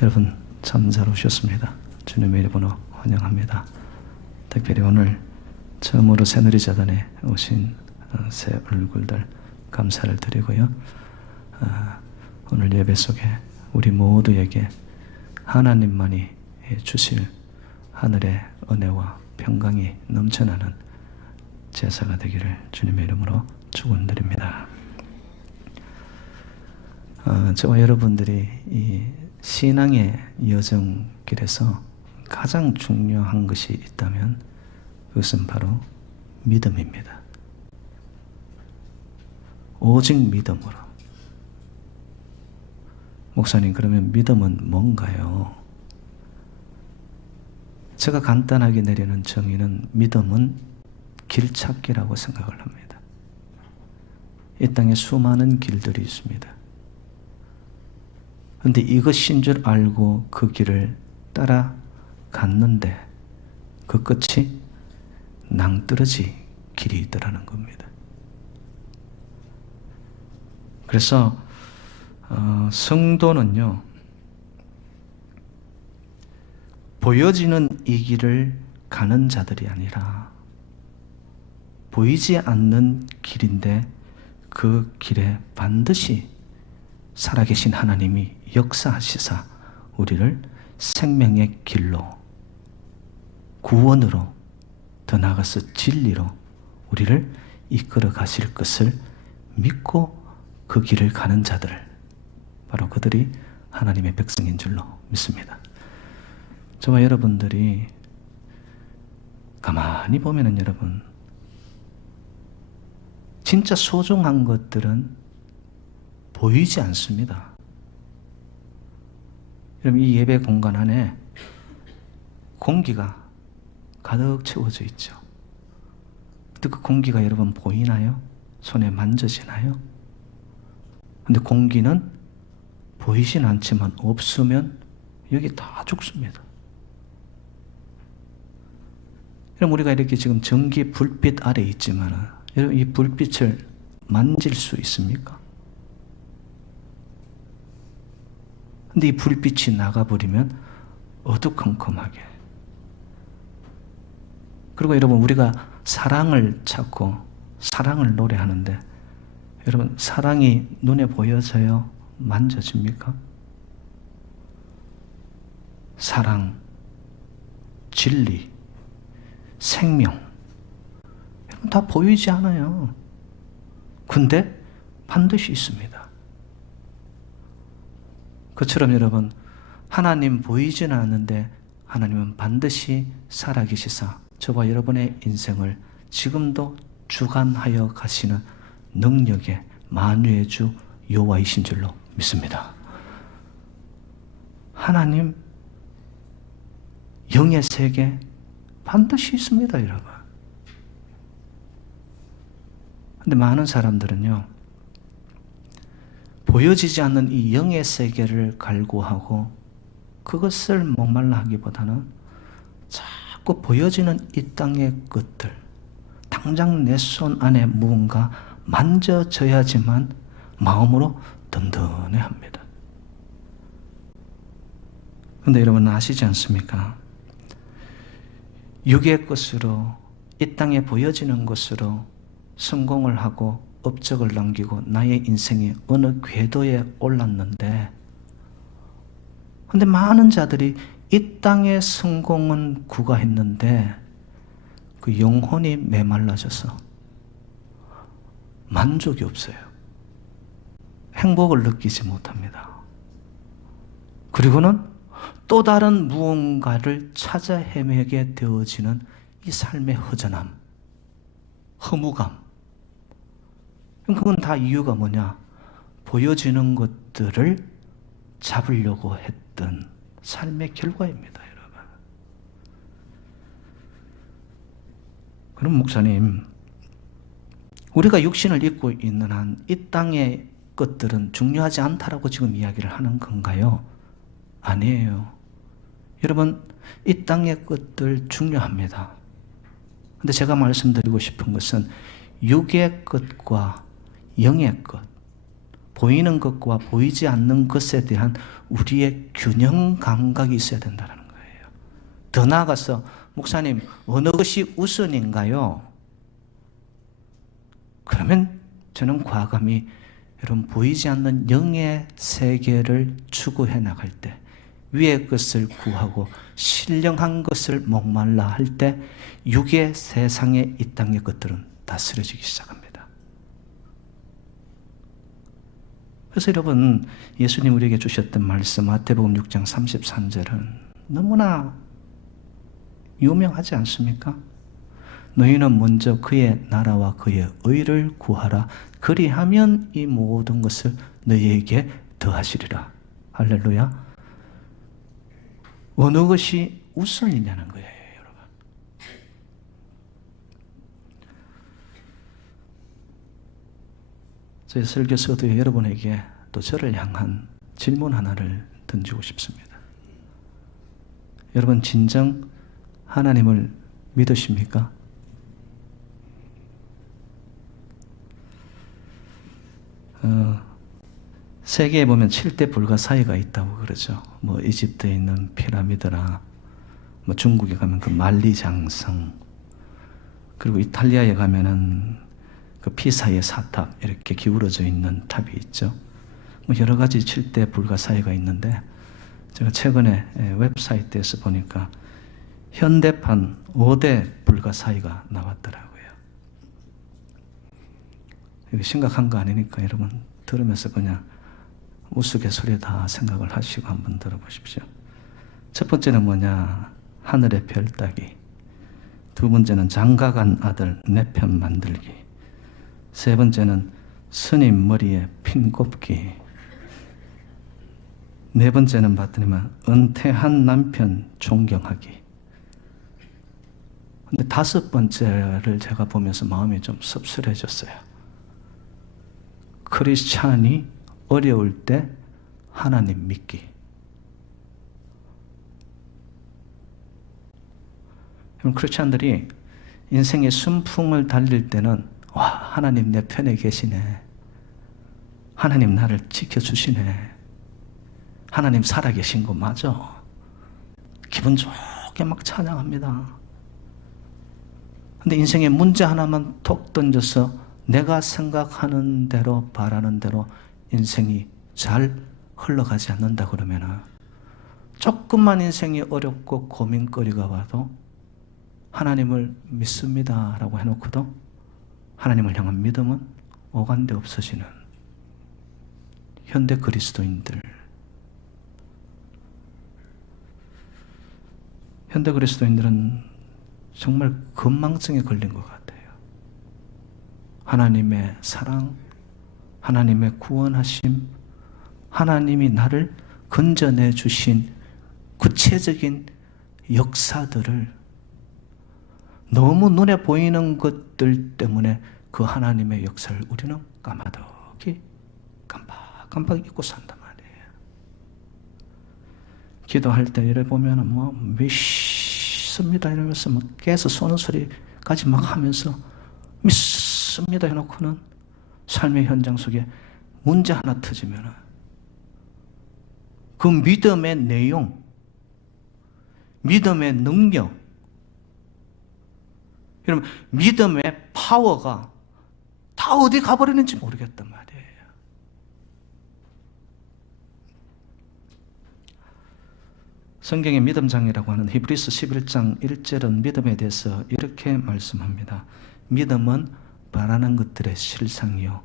여러분 참 잘 오셨습니다. 주님의 이름으로 환영합니다. 특별히 오늘 처음으로 새누리재단에 오신 새 얼굴들 감사를 드리고요. 오늘 예배 속에 우리 모두에게 하나님만이 주실 하늘의 은혜와 평강이 넘쳐나는 제사가 되기를 주님의 이름으로 축원드립니다. 저와 여러분들이 이 신앙의 여정길에서 가장 중요한 것이 있다면 그것은 바로 믿음입니다. 오직 믿음으로. 목사님, 그러면 믿음은 뭔가요? 제가 간단하게 내리는 정의는 믿음은 길찾기라고 생각을 합니다. 이 땅에 수많은 길들이 있습니다. 그런데 이것인 줄 알고 그 길을 따라갔는데 그 끝이 낭떠러지 길이 있더라는 겁니다. 그래서 성도는요, 보여지는 이 길을 가는 자들이 아니라 보이지 않는 길인데 그 길에 반드시 살아계신 하나님이 역사하시사 우리를 생명의 길로, 구원으로, 더 나아가서 진리로 우리를 이끌어 가실 것을 믿고 그 길을 가는 자들, 바로 그들이 하나님의 백성인 줄로 믿습니다. 저와 여러분들이 가만히 보면은 여러분, 진짜 소중한 것들은 보이지 않습니다. 여러분, 이 예배 공간 안에 공기가 가득 채워져 있죠. 근데 그 공기가 여러분 보이나요? 손에 만져지나요? 근데 공기는 보이진 않지만 없으면 여기 다 죽습니다. 여러분, 우리가 이렇게 지금 전기 불빛 아래 있지만 여러분, 이 불빛을 만질 수 있습니까? 근데 이 불빛이 나가버리면 어두컴컴하게. 그리고 여러분, 우리가 사랑을 찾고 사랑을 노래하는데 여러분, 사랑이 눈에 보여져요? 만져집니까? 사랑, 진리, 생명, 여러분 다 보이지 않아요. 근데 반드시 있습니다. 그처럼 여러분, 하나님 보이지는 않는데 하나님은 반드시 살아계시사 저와 여러분의 인생을 지금도 주관하여 가시는 능력의 만유의 주 여호와이신 줄로 믿습니다. 하나님 영의 세계 반드시 있습니다, 여러분. 근데 많은 사람들은요, 보여지지 않는 이 영의 세계를 갈구하고 그것을 목말라 하기보다는 자꾸 보여지는 이 땅의 것들, 당장 내 손 안에 무언가 만져져야지만 마음으로 든든해 합니다. 그런데 여러분 아시지 않습니까? 육의 것으로, 이 땅에 보여지는 것으로 성공을 하고 업적을 남기고 나의 인생이 어느 궤도에 올랐는데, 근데 많은 자들이 이 땅의 성공은 구가했는데 그 영혼이 메말라져서 만족이 없어요. 행복을 느끼지 못합니다. 그리고는 또 다른 무언가를 찾아 헤매게 되어지는 이 삶의 허전함, 허무감. 그건 다 이유가 뭐냐? 보여지는 것들을 잡으려고 했던 삶의 결과입니다, 여러분. 그럼 목사님, 우리가 육신을 입고 있는 한 이 땅의 것들은 중요하지 않다라고 지금 이야기를 하는 건가요? 아니에요. 여러분, 이 땅의 것들 중요합니다. 근데 제가 말씀드리고 싶은 것은 육의 것과 영의 것, 보이는 것과 보이지 않는 것에 대한 우리의 균형 감각이 있어야 된다는 거예요. 더 나아가서 목사님, 어느 것이 우선인가요? 그러면 저는 과감히 여러분, 보이지 않는 영의 세계를 추구해 나갈 때, 위의 것을 구하고 신령한 것을 목말라 할 때 육의 세상의 이 땅의 것들은 다스려지기 시작합니다. 그래서 여러분, 예수님 우리에게 주셨던 말씀 마태복음 6장 33절은 너무나 유명하지 않습니까? 너희는 먼저 그의 나라와 그의 의를 구하라. 그리하면 이 모든 것을 너희에게 더하시리라. 할렐루야. 어느 것이 우선이냐는 거예요, 여러분. 저희 설교 서두에 여러분에게 또 저를 향한 질문 하나를 던지고 싶습니다. 여러분, 진정 하나님을 믿으십니까? 세계에 보면 7대 불가사의가 있다고 그러죠. 뭐 이집트에 있는 피라미드나 뭐 중국에 가면 그 만리장성, 그리고 이탈리아에 가면은 그 피사의 사탑 이렇게 기울어져 있는 탑이 있죠. 뭐 여러 가지 7대 불가사의가 있는데 제가 최근에 웹사이트에서 보니까 현대판 5대 불가사의가 나왔더라고요. 이거 심각한 거 아니니까 여러분 들으면서 그냥 우스갯소리에 다 생각을 하시고 한번 들어보십시오. 첫 번째는 뭐냐? 하늘의 별 따기. 두 번째는 장가간 아들 내 편 만들기. 세 번째는 스님 머리에 핀 꼽기. 네 번째는 봤더니만 은퇴한 남편 존경하기. 근데 다섯 번째를 제가 보면서 마음이 좀 씁쓸해졌어요. 크리스찬이 어려울 때 하나님 믿기. 크리스찬들이 인생의 순풍을 달릴 때는 와, 하나님 내 편에 계시네. 하나님 나를 지켜주시네. 하나님 살아계신 거 맞아. 기분 좋게 막 찬양합니다. 근데 인생의 문제 하나만 톡 던져서 내가 생각하는 대로 바라는 대로 인생이 잘 흘러가지 않는다 그러면 조금만 인생이 어렵고 고민거리가 와도 하나님을 믿습니다 라고 해놓고도 하나님을 향한 믿음은 오간데 없어지는 현대 그리스도인들. 현대 그리스도인들은 정말 건망증에 걸린 것 같아요. 하나님의 사랑, 하나님의 구원하심, 하나님이 나를 건져내 주신 구체적인 역사들을 너무 눈에 보이는 것들 때문에 그 하나님의 역사를 우리는 까마득히 깜빡 잊고 산단 말이에요. 기도할 때 이래 보면 뭐 믿습니다 이러면서 막 깨서 쏘는 소리까지 막 하면서 믿습니다 해놓고는 삶의 현장 속에 문제 하나 터지면 그 믿음의 내용, 믿음의 능력, 여러분 믿음의 파워가 다 어디 가버리는지 모르겠단 말이에요. 성경의 믿음장이라고 하는 히브리서 11장 1절은 믿음에 대해서 이렇게 말씀합니다. 믿음은 바라는 것들의 실상이요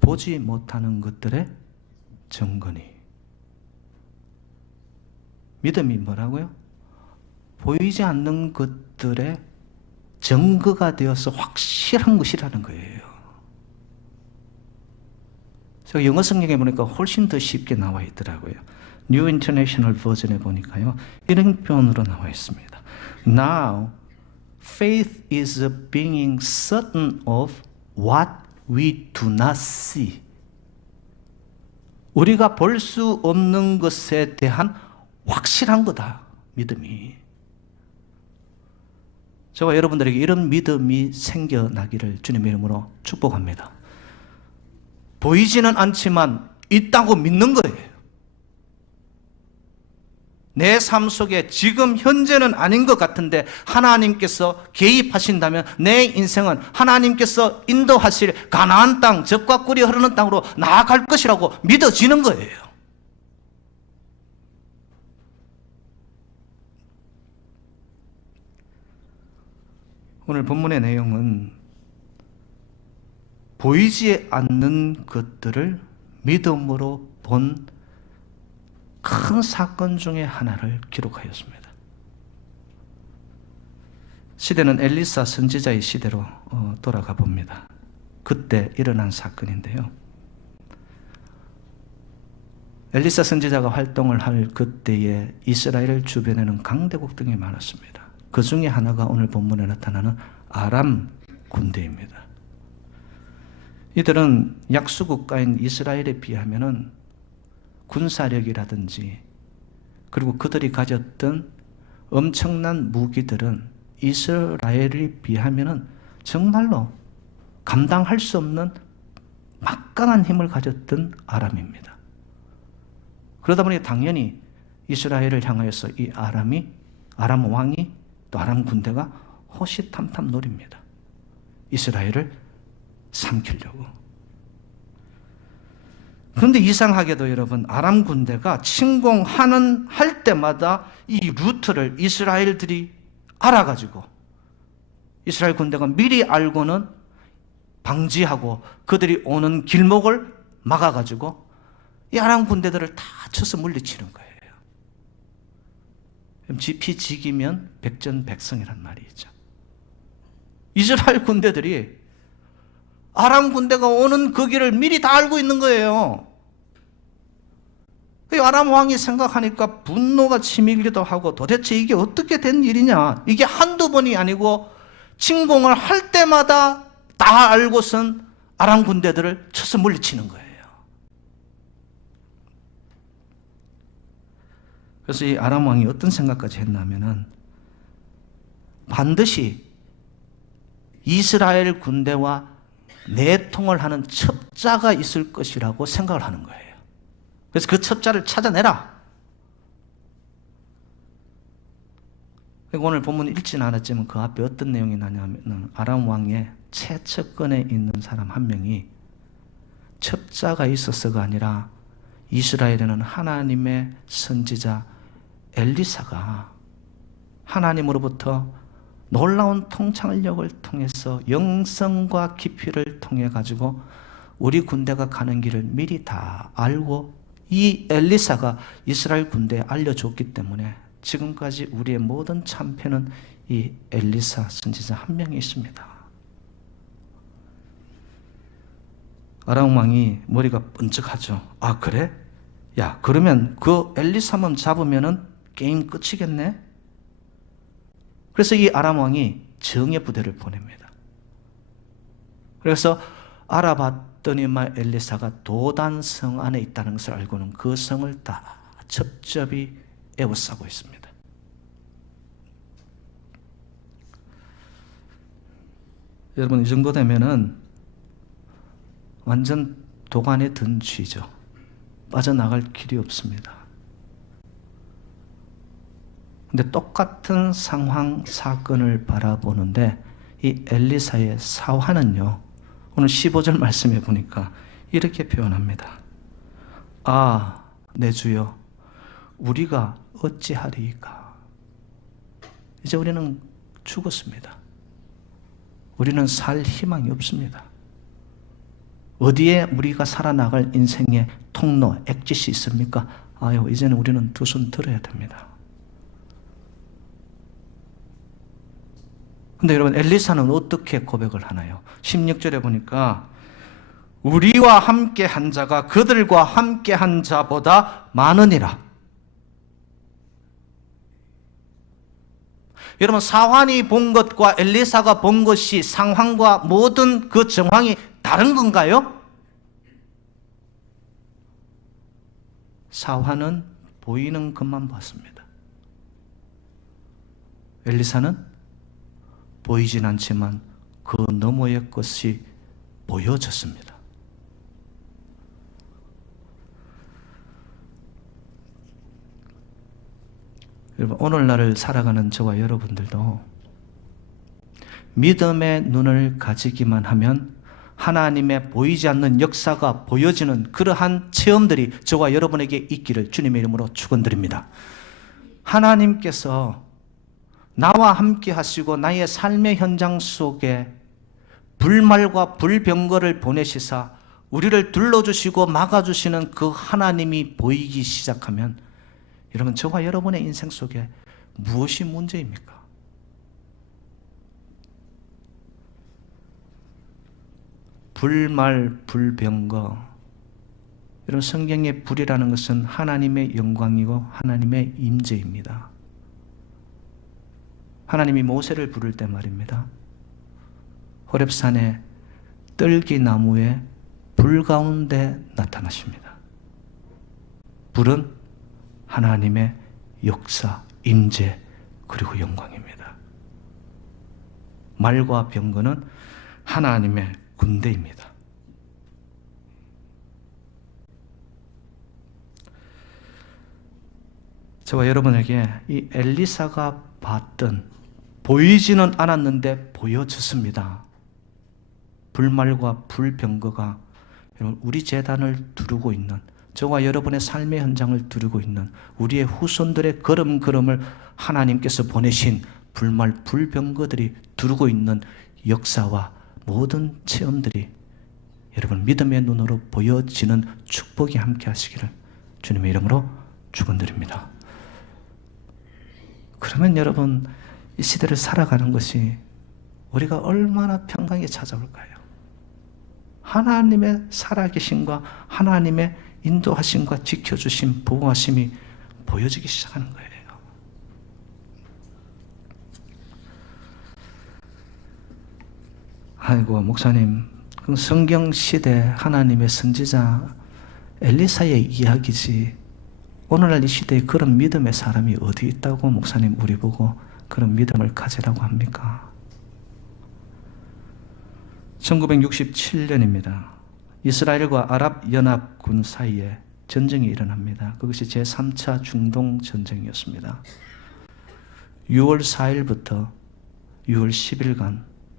보지 못하는 것들의 증거니. 믿음이 뭐라고요? 보이지 않는 것들의 증거가 되어서 확실한 것이라는 거예요. 제가 영어 성경에 보니까 훨씬 더 쉽게 나와 있더라고요. New International Version에 보니까요, 이런 표현으로 나와 있습니다. Now, faith is being certain of what we do not see. 우리가 볼 수 없는 것에 대한 확실한 거다, 믿음이. 제가 여러분들에게 이런 믿음이 생겨나기를 주님의 이름으로 축복합니다. 보이지는 않지만 있다고 믿는 거예요. 내 삶 속에 지금 현재는 아닌 것 같은데 하나님께서 개입하신다면 내 인생은 하나님께서 인도하실 가나안 땅, 젖과 꿀이 흐르는 땅으로 나아갈 것이라고 믿어지는 거예요. 오늘 본문의 내용은 보이지 않는 것들을 믿음으로 본 큰 사건 중에 하나를 기록하였습니다. 시대는 엘리사 선지자의 시대로 돌아가 봅니다. 그때 일어난 사건인데요. 엘리사 선지자가 활동을 할 그때에 이스라엘 주변에는 강대국 등이 많았습니다. 그 중에 하나가 오늘 본문에 나타나는 아람 군대입니다. 이들은 약수국가인 이스라엘에 비하면은 군사력이라든지 그리고 그들이 가졌던 엄청난 무기들은 이스라엘에 비하면은 정말로 감당할 수 없는 막강한 힘을 가졌던 아람입니다. 그러다 보니 당연히 이스라엘을 향하여서 이 아람 왕이 또 아람 군대가 호시탐탐 노립니다. 이스라엘을 삼키려고. 그런데 이상하게도 여러분, 아람 군대가 할 때마다 이 루트를 이스라엘들이 알아가지고 이스라엘 군대가 미리 알고는 방지하고 그들이 오는 길목을 막아가지고 이 아람 군대들을 다 쳐서 물리치는 거예요. 지피지기면 백전백승이란 말이 있죠. 이스라엘 군대들이 아람 군대가 오는 그 길을 미리 다 알고 있는 거예요. 아람 왕이 생각하니까 분노가 치밀기도 하고 도대체 이게 어떻게 된 일이냐. 이게 한두 번이 아니고 침공을 할 때마다 다 알고선 아람 군대들을 쳐서 물리치는 거예요. 그래서 이 아람 왕이 어떤 생각까지 했냐면은 반드시 이스라엘 군대와 내통을 하는 첩자가 있을 것이라고 생각을 하는 거예요. 그래서 그 첩자를 찾아내라. 오늘 본문 읽지는 않았지만 그 앞에 어떤 내용이 나냐면 아람 왕의 최측근에 있는 사람 한 명이 첩자가 있어서가 아니라 이스라엘에는 하나님의 선지자 엘리사가 하나님으로부터 놀라운 통찰력을 통해서 영성과 깊이를 통해 가지고 우리 군대가 가는 길을 미리 다 알고 이 엘리사가 이스라엘 군대에 알려줬기 때문에 지금까지 우리의 모든 참패는 이 엘리사 선지자 한 명이 있습니다. 아람 왕이 머리가 번쩍하죠. 아 그래? 야 그러면 그 엘리사만 잡으면은 게임 끝이겠네? 그래서 이 아람 왕이 정예 부대를 보냅니다. 그래서 알아봤더니만 엘리사가 도단성 안에 있다는 것을 알고는 그 성을 다 첩첩이 에워싸고 있습니다. 여러분 이 정도 되면은 완전 도관에 든 쥐죠. 빠져나갈 길이 없습니다. 근데 똑같은 상황, 사건을 바라보는데 이 엘리사의 사화는요, 오늘 15절 말씀해 보니까 이렇게 표현합니다. 아, 내 주여, 우리가 어찌하리이까? 이제 우리는 죽었습니다. 우리는 살 희망이 없습니다. 어디에 우리가 살아나갈 인생의 통로, 엑짓이 있습니까? 아유, 이제는 우리는 두 손 들어야 됩니다. 근데 여러분 엘리사는 어떻게 고백을 하나요? 16절에 보니까 우리와 함께 한 자가 그들과 함께 한 자보다 많으니라. 여러분 사환이 본 것과 엘리사가 본 것이 상황과 모든 그 정황이 다른 건가요? 사환은 보이는 것만 봤습니다. 엘리사는 보이진 않지만 그 너머의 것이 보여졌습니다. 여러분, 오늘날을 살아가는 저와 여러분들도 믿음의 눈을 가지기만 하면 하나님의 보이지 않는 역사가 보여지는 그러한 체험들이 저와 여러분에게 있기를 주님의 이름으로 축원드립니다. 하나님께서 나와 함께 하시고 나의 삶의 현장 속에 불말과 불병거를 보내시사 우리를 둘러주시고 막아주시는 그 하나님이 보이기 시작하면 여러분, 저와 여러분의 인생 속에 무엇이 문제입니까? 불말, 불병거. 여러분, 성경의 불이라는 것은 하나님의 영광이고 하나님의 임재입니다. 하나님이 모세를 부를 때 말입니다. 호렙산의 떨기나무에 불 가운데 나타나십니다. 불은 하나님의 역사, 임재, 그리고 영광입니다. 말과 병거는 하나님의 군대입니다. 저와 여러분에게 이 엘리사가 봤던, 보이지는 않았는데 보여졌습니다. 불말과 불병거가 우리 재단을 두르고 있는, 저와 여러분의 삶의 현장을 두르고 있는 우리의 후손들의 걸음걸음을 하나님께서 보내신 불말, 불병거들이 두르고 있는 역사와 모든 체험들이 여러분 믿음의 눈으로 보여지는 축복이 함께 하시기를 주님의 이름으로 축원드립니다. 그러면 여러분, 이 시대를 살아가는 것이 우리가 얼마나 평강에 찾아올까요? 하나님의 살아계심과 하나님의 인도하심과 지켜주심, 보호하심이 보여지기 시작하는 거예요. 아이고, 목사님, 그 성경 시대 하나님의 선지자 엘리사의 이야기지 오늘날 이 시대에 그런 믿음의 사람이 어디 있다고 목사님 우리 보고 그런 믿음을 가지라고 합니까? 1967년입니다. 이스라엘과 아랍연합군 사이에 전쟁이 일어납니다. 그것이 제3차 중동전쟁이었습니다. 6월 4일부터 6월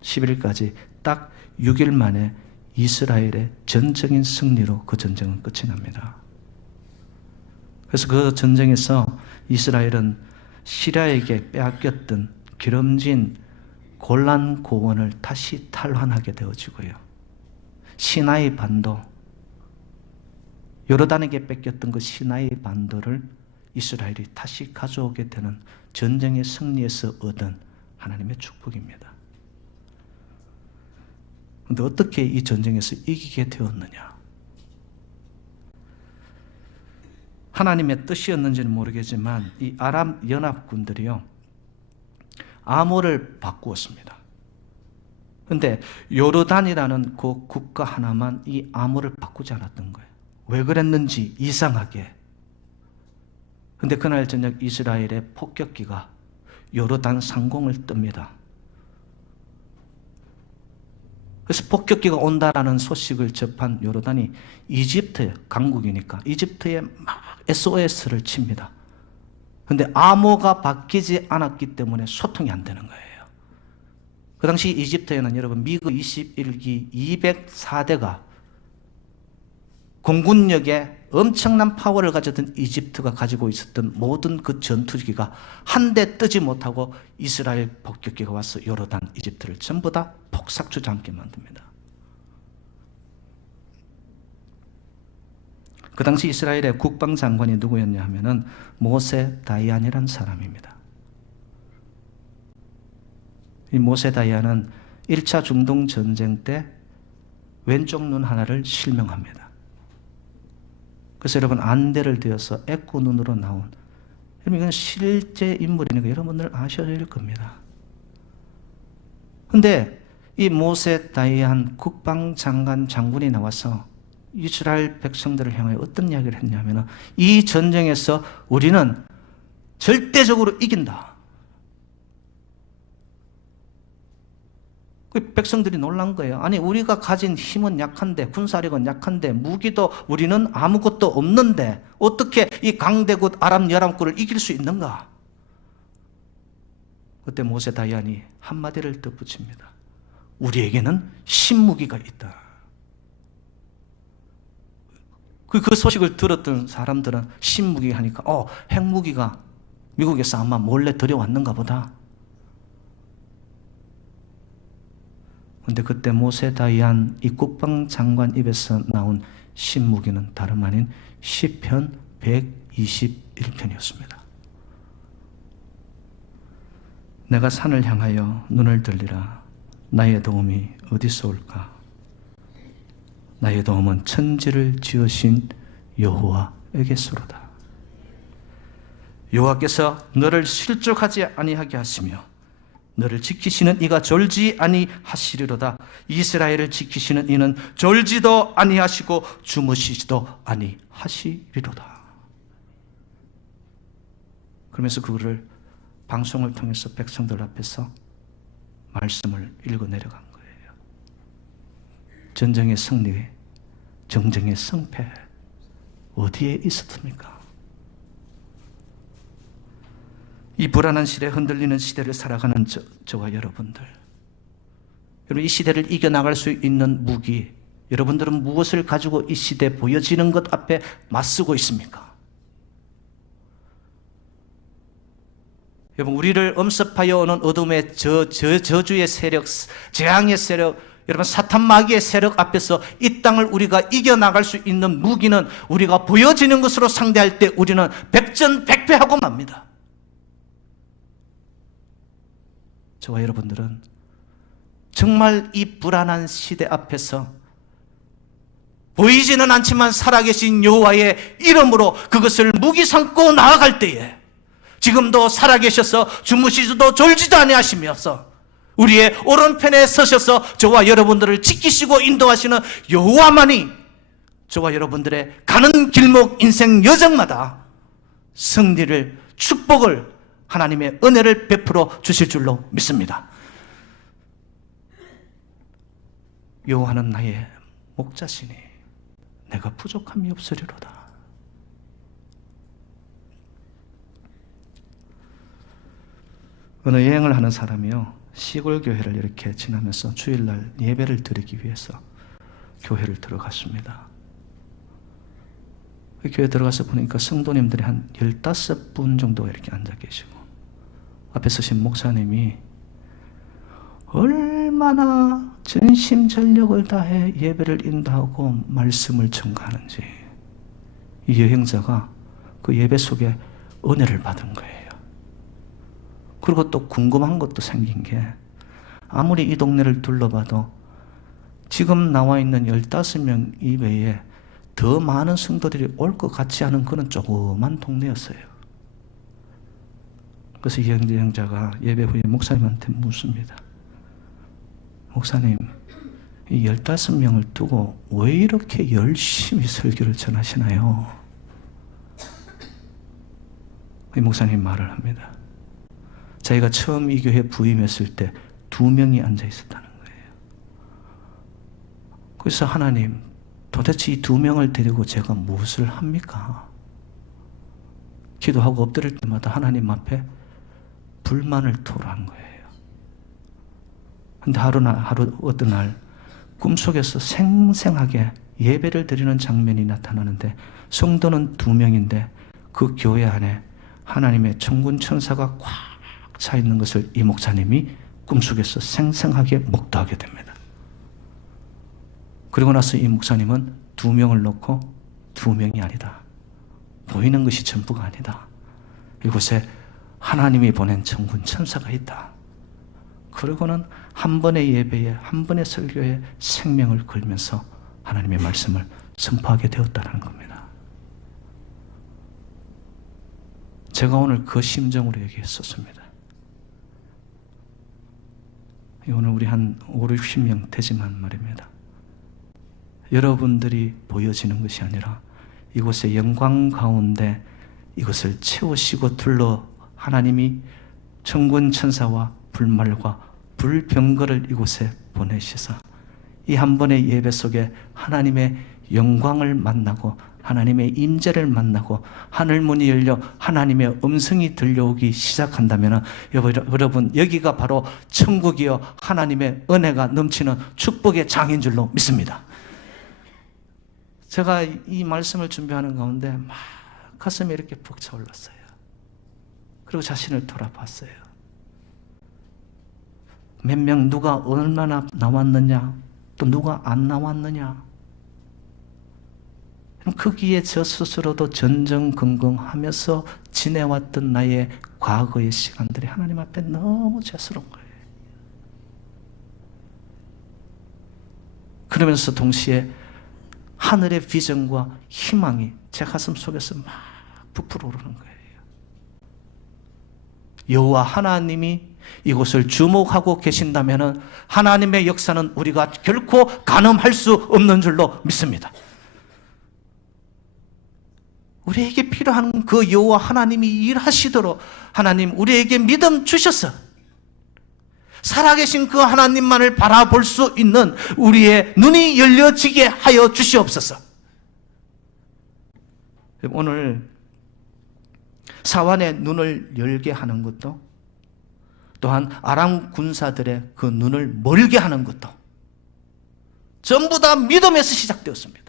10일까지 딱 6일 만에 이스라엘의 전적인 승리로 그 전쟁은 끝이 납니다. 그래서 그 전쟁에서 이스라엘은 시리아에게 빼앗겼던 기름진 골란 고원을 다시 탈환하게 되어지고요. 시나이 반도, 요르단에게 뺏겼던 그 시나이 반도를 이스라엘이 다시 가져오게 되는 전쟁의 승리에서 얻은 하나님의 축복입니다. 그런데 어떻게 이 전쟁에서 이기게 되었느냐? 하나님의 뜻이었는지는 모르겠지만 이 아람 연합군들이요, 암호를 바꾸었습니다. 그런데 요르단이라는 그 국가 하나만 이 암호를 바꾸지 않았던 거예요. 왜 그랬는지 이상하게. 그런데 그날 저녁 이스라엘의 폭격기가 요르단 상공을 뜹니다. 그래서 폭격기가 온다라는 소식을 접한 요르단이 이집트, 강국이니까 이집트에 막 SOS를 칩니다. 그런데 암호가 바뀌지 않았기 때문에 소통이 안 되는 거예요. 그 당시 이집트에는 여러분 미그 21기 204대가 공군력에 엄청난 파워를 가졌던 이집트가 가지고 있었던 모든 그 전투기가 한 대 뜨지 못하고 이스라엘 폭격기가 와서 요르단, 이집트를 전부 다 폭삭주저앉게 만듭니다. 그 당시 이스라엘의 국방장관이 누구였냐 하면은 모세 다이안이라는 사람입니다. 이 모세 다이안은 1차 중동 전쟁 때 왼쪽 눈 하나를 실명합니다. 그래서 여러분 안대를 대어서 애꾸 눈으로 나온, 여러분 이건 실제 인물이니까 여러분들 아셔야 될 겁니다. 그런데 이 모세 다이안 국방장관 장군이 나와서 이스라엘 백성들을 향해 어떤 이야기를 했냐면 이 전쟁에서 우리는 절대적으로 이긴다. 그 백성들이 놀란 거예요. 아니 우리가 가진 힘은 약한데, 군사력은 약한데, 무기도 우리는 아무것도 없는데 어떻게 이 강대국 아랍 연합군을 이길 수 있는가? 그때 모세 다이안이 한마디를 덧붙입니다. 우리에게는 신무기가 있다. 그 소식을 들었던 사람들은 신무기 하니까 핵무기가 미국에서 아마 몰래 들여왔는가 보다. 그런데 그때 모세 다이안 이 국방장관 입에서 나온 신무기는 다름 아닌 시편 121편이었습니다. 내가 산을 향하여 눈을 들리라. 나의 도움이 어디서 올까? 나의 도움은 천지를 지으신 여호와에게서로다. 여호와께서 너를 실족하지 아니하게 하시며 너를 지키시는 이가 졸지 아니하시리로다. 이스라엘을 지키시는 이는 졸지도 아니하시고 주무시지도 아니하시리로다. 그러면서 그거를 방송을 통해서 백성들 앞에서 말씀을 읽어 내려간 거예요. 전쟁의 승리, 정쟁의 승패 어디에 있었습니까? 이 불안한 시대, 흔들리는 시대를 살아가는 저와 여러분들, 여러분 이 시대를 이겨나갈 수 있는 무기, 여러분들은 무엇을 가지고 이 시대에 보여지는 것 앞에 맞서고 있습니까? 여러분, 우리를 엄습하여 오는 어둠의 저주의 세력, 재앙의 세력, 여러분 사탄 마귀의 세력 앞에서 이 땅을 우리가 이겨나갈 수 있는 무기는 우리가 보여지는 것으로 상대할 때 우리는 백전백패하고 맙니다. 저와 여러분들은 정말 이 불안한 시대 앞에서 보이지는 않지만 살아계신 여호와의 이름으로 그것을 무기 삼고 나아갈 때에 지금도 살아계셔서 주무시지도 졸지도 아니하시면서 우리의 오른편에 서셔서 저와 여러분들을 지키시고 인도하시는 여호와만이 저와 여러분들의 가는 길목 인생 여정마다 승리를, 축복을, 하나님의 은혜를 베풀어 주실 줄로 믿습니다. 여호와는 나의 목자시니 내가 부족함이 없으리로다. 어느 여행을 하는 사람이요, 시골 교회를 이렇게 지나면서 주일날 예배를 드리기 위해서 교회를 들어갔습니다. 그 교회 들어가서 보니까 성도님들이 한 15분 정도 이렇게 앉아 계시고 앞에 서신 목사님이 얼마나 전심전력을 다해 예배를 인도하고 말씀을 전가하는지 이 여행자가 그 예배 속에 은혜를 받은 거예요. 그리고 또 궁금한 것도 생긴 게, 아무리 이 동네를 둘러봐도 지금 나와 있는 15명 이외에 더 많은 성도들이 올 것 같지 않은 그런 조그만 동네였어요. 그래서 이 여행자가 예배 후에 목사님한테 묻습니다. 목사님, 이 15명을 두고 왜 이렇게 열심히 설교를 전하시나요? 이 목사님 말을 합니다. 자기가 처음 이 교회에 부임했을 때 2명이 앉아 있었다는 거예요. 그래서 하나님, 도대체 이 2명을 데리고 제가 무엇을 합니까? 기도하고 엎드릴 때마다 하나님 앞에 불만을 토로한 거예요. 근데 하루 어떤 날 꿈속에서 생생하게 예배를 드리는 장면이 나타나는데, 성도는 2명인데 그 교회 안에 하나님의 천군 천사가 꽉 차 있는 것을 이 목사님이 꿈속에서 생생하게 목도하게 됩니다. 그리고 나서 이 목사님은 2명을 놓고 2명이 아니다, 보이는 것이 전부가 아니다, 이곳에 하나님이 보낸 천군 천사가 있다. 그러고는 한 번의 예배에, 한 번의 설교에 생명을 걸면서 하나님의 말씀을 선포하게 되었다는 겁니다. 제가 오늘 그 심정으로 얘기했었습니다. 오늘 우리 한 5, 60명 되지만 말입니다. 여러분들이 보여지는 것이 아니라 이곳의 영광 가운데 이것을 채우시고 둘러 하나님이 천군 천사와 불말과 불병거를 이곳에 보내시사 이 한 번의 예배 속에 하나님의 영광을 만나고 하나님의 임재를 만나고 하늘 문이 열려 하나님의 음성이 들려오기 시작한다면 여러분, 여기가 바로 천국이요 하나님의 은혜가 넘치는 축복의 장인 줄로 믿습니다. 제가 이 말씀을 준비하는 가운데 막 가슴이 이렇게 벅차올랐어요. 그리고 자신을 돌아봤어요. 몇 명 누가 얼마나 나왔느냐, 또 누가 안 나왔느냐, 거기에 저 스스로도 전전긍긍하면서 지내왔던 나의 과거의 시간들이 하나님 앞에 너무 죄스러운 거예요. 그러면서 동시에 하늘의 비전과 희망이 제 가슴 속에서 막 부풀어 오르는 거예요. 여호와 하나님이 이곳을 주목하고 계신다면 하나님의 역사는 우리가 결코 가늠할 수 없는 줄로 믿습니다. 우리에게 필요한 그 여호와 하나님이 일하시도록 하나님 우리에게 믿음 주셔서 살아계신 그 하나님만을 바라볼 수 있는 우리의 눈이 열려지게 하여 주시옵소서. 오늘 사환의 눈을 열게 하는 것도, 또한 아람 군사들의 그 눈을 멀게 하는 것도 전부 다 믿음에서 시작되었습니다.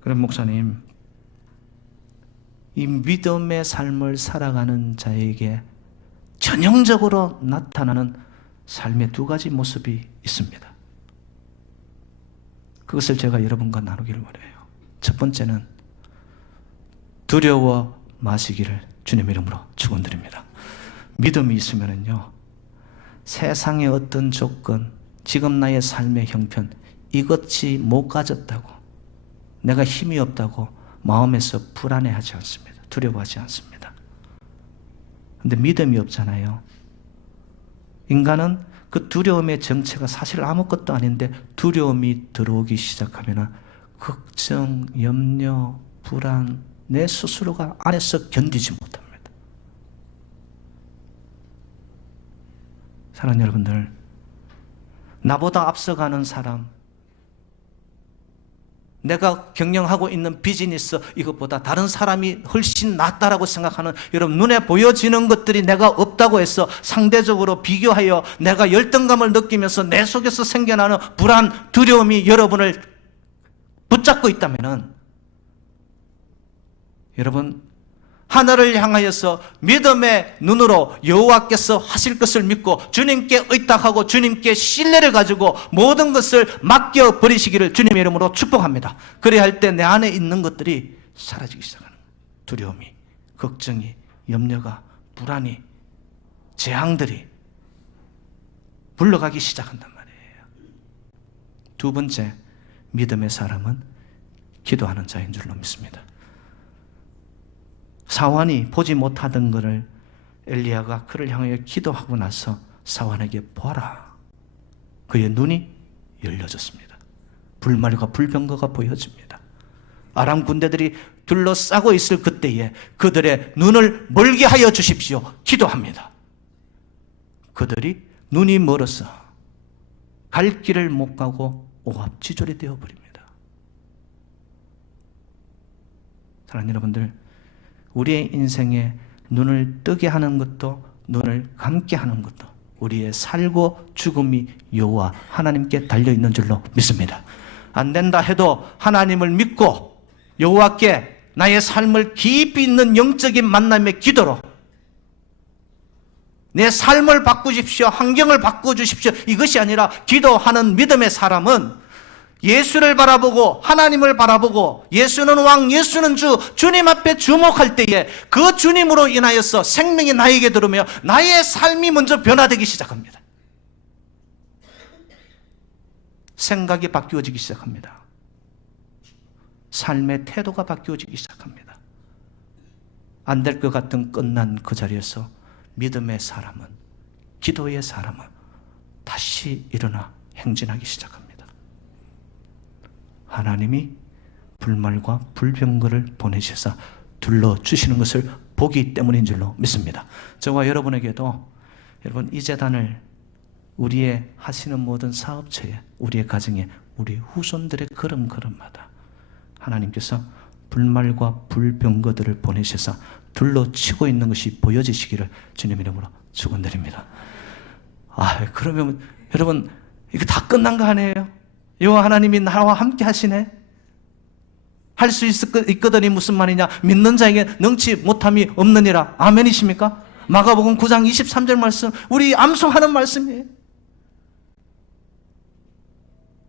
그럼 목사님, 이 믿음의 삶을 살아가는 자에게 전형적으로 나타나는 삶의 두 가지 모습이 있습니다. 그것을 제가 여러분과 나누기를 원해요. 첫 번째는 두려워 마시기를 주님의 이름으로 축원드립니다. 믿음이 있으면요, 세상의 어떤 조건, 지금 나의 삶의 형편, 이것이 못 가졌다고, 내가 힘이 없다고 마음에서 불안해하지 않습니다. 두려워하지 않습니다. 그런데 믿음이 없잖아요. 인간은 그 두려움의 정체가 사실 아무것도 아닌데 두려움이 들어오기 시작하면 걱정, 염려, 불안, 내 스스로가 안에서 견디지 못합니다. 사랑하는 여러분들, 나보다 앞서가는 사람, 내가 경영하고 있는 비즈니스, 이것보다 다른 사람이 훨씬 낫다라고 생각하는, 여러분 눈에 보여지는 것들이 내가 없다고 해서 상대적으로 비교하여 내가 열등감을 느끼면서 내 속에서 생겨나는 불안, 두려움이 여러분을 붙잡고 있다면, 여러분 하늘을 향하여서 믿음의 눈으로 여호와께서 하실 것을 믿고 주님께 의탁하고 주님께 신뢰를 가지고 모든 것을 맡겨버리시기를 주님의 이름으로 축복합니다. 그래야 할 때 내 안에 있는 것들이 사라지기 시작하는 거예요. 두려움이, 걱정이, 염려가, 불안이, 재앙들이 물러가기 시작한단 말이에요. 두 번째, 믿음의 사람은 기도하는 자인 줄로 믿습니다. 사환이 보지 못하던 것을 엘리야가 그를 향하여 기도하고 나서 사환에게 보아라, 그의 눈이 열려졌습니다. 불말과 불병거가 보여집니다. 아람 군대들이 둘러싸고 있을 그때에 그들의 눈을 멀게 하여 주십시오 기도합니다. 그들이 눈이 멀어서 갈 길을 못 가고 오합지졸이 되어버립니다. 사랑하는 여러분들, 우리의 인생에 눈을 뜨게 하는 것도 눈을 감게 하는 것도 우리의 살고 죽음이 여호와 하나님께 달려있는 줄로 믿습니다. 안 된다 해도 하나님을 믿고 여호와께 나의 삶을 깊이 있는 영적인 만남의 기도로 내 삶을 바꾸십시오, 환경을 바꿔주십시오, 이것이 아니라 기도하는 믿음의 사람은 예수를 바라보고 하나님을 바라보고 예수는 왕, 예수는 주, 주님 앞에 주목할 때에 그 주님으로 인하여서 생명이 나에게 들어오며 나의 삶이 먼저 변화되기 시작합니다. 생각이 바뀌어지기 시작합니다. 삶의 태도가 바뀌어지기 시작합니다. 안 될 것 같은 끝난 그 자리에서 믿음의 사람은, 기도의 사람은 다시 일어나 행진하기 시작합니다. 하나님이 불말과 불병거를 보내셔서 둘러주시는 것을 보기 때문인 줄로 믿습니다. 저와 여러분에게도 여러분 이 제단을 우리의 하시는 모든 사업처에, 우리의 가정에, 우리 후손들의 걸음걸음마다 하나님께서 불말과 불병거들을 보내셔서 둘러치고 있는 것이 보여지시기를 주님 이름으로 축원드립니다. 그러면 여러분, 이거 다 끝난 거 아니에요? 여호와 하나님이 나와 함께 하시네? 할 수 있거든이 무슨 말이냐? 믿는 자에게 능치 못함이 없느니라. 아멘이십니까? 마가복음 9장 23절 말씀, 우리 암송하는 말씀이에요.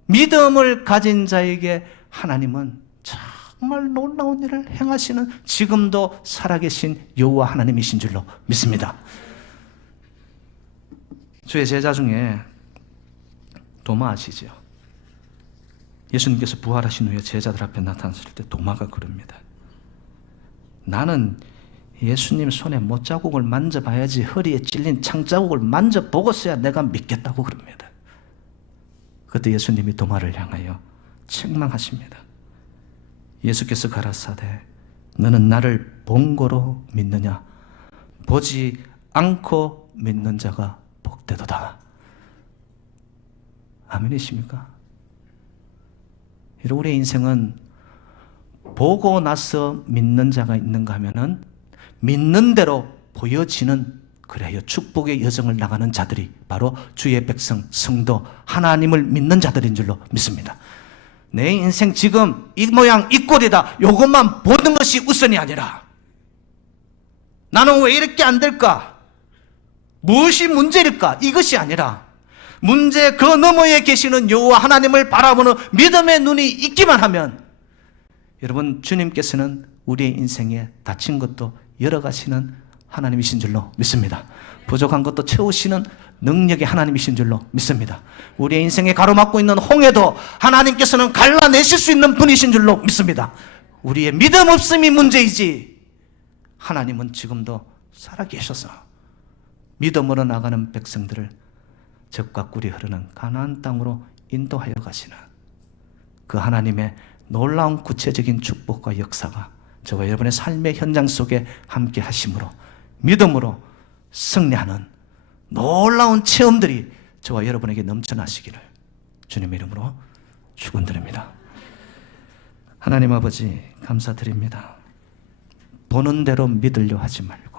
믿음을 가진 자에게 하나님은 정말 놀라운 일을 행하시는, 지금도 살아계신 여호와 하나님이신 줄로 믿습니다. 주의 제자 중에 도마 아시죠? 예수님께서 부활하신 후에 제자들 앞에 나타났을 때 도마가 그럽니다. 나는 예수님 손에 못자국을 만져봐야지, 허리에 찔린 창자국을 만져보고서야 내가 믿겠다고 그럽니다. 그때 예수님이 도마를 향하여 책망하십니다. 예수께서 가라사대 너는 나를 본고로 믿느냐? 보지 않고 믿는 자가 복되도다. 아멘이십니까? 우리의 인생은 보고 나서 믿는 자가 있는가 하면은 믿는 대로 보여지는, 그래요, 축복의 여정을 나가는 자들이 바로 주의 백성, 성도, 하나님을 믿는 자들인 줄로 믿습니다. 내 인생 지금 이 모양 이 꼴이다, 이것만 보는 것이 우선이 아니라 나는 왜 이렇게 안 될까? 무엇이 문제일까? 이것이 아니라 문제 그 너머에 계시는 여호와 하나님을 바라보는 믿음의 눈이 있기만 하면, 여러분, 주님께서는 우리의 인생에 다친 것도 열어가시는 하나님이신 줄로 믿습니다. 부족한 것도 채우시는 능력의 하나님이신 줄로 믿습니다. 우리의 인생에 가로막고 있는 홍해도 하나님께서는 갈라내실 수 있는 분이신 줄로 믿습니다. 우리의 믿음 없음이 문제이지 하나님은 지금도 살아계셔서 믿음으로 나가는 백성들을 젖과 꿀이 흐르는 가나안 땅으로 인도하여 가시는 그 하나님의 놀라운 구체적인 축복과 역사가 저와 여러분의 삶의 현장 속에 함께 하심으로 믿음으로 승리하는 놀라운 체험들이 저와 여러분에게 넘쳐나시기를 주님의 이름으로 축원드립니다. 하나님 아버지, 감사드립니다. 보는 대로 믿으려 하지 말고